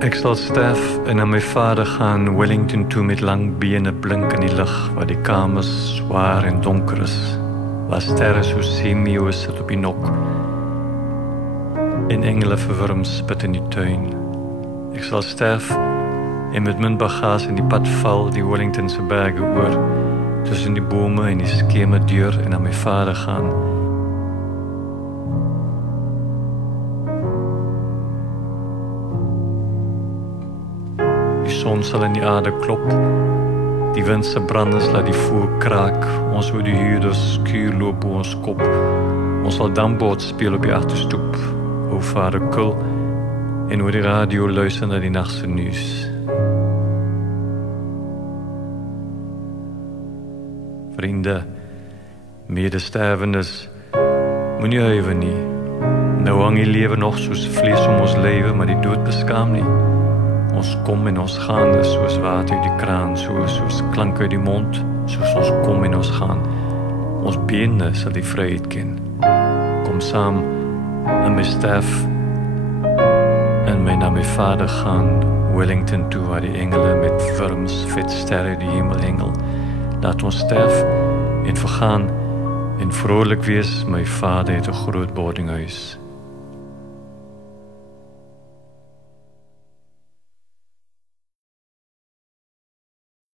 Ek sal sterf en na my vader gaan Wellington toe met lang bene blink in die lig, waar die kamers zwaar en donker is, waar sterre soos seemeeuwe sit op die nok en engele verwurm spit in die tuin. Ek sal sterf en met mijn bagaas in die pad val die Wellingtonse berge oor, tussen die bome en die skeme deur en na my vader gaan. Die son sal in die aarde klop, die wind se branders laat die voer kraak, ons oor die huurders skuur loop oor ons kop, ons sal dambord speel op die agterstoep, o vader kul, en oor die radio luister na die nagse nuus. Vriende, medestervendes, moenie huiwer nie. Nou hang die lewe nog soos vlees om ons lewe, maar die dood beskaam nie. Ons kom en ons gaan is soos water uit die kraan, soos klank uit die mond, soos ons kom en ons gaan. Ons bene sal die vryheid ken. Kom saam in my sterf en my na my vader gaan, Wellington toe, waar die engele met wurms, vet sterre die hemel hengel. Laat ons sterf en vergaan en vrolik wees, my vader het 'n groot boardinghuis.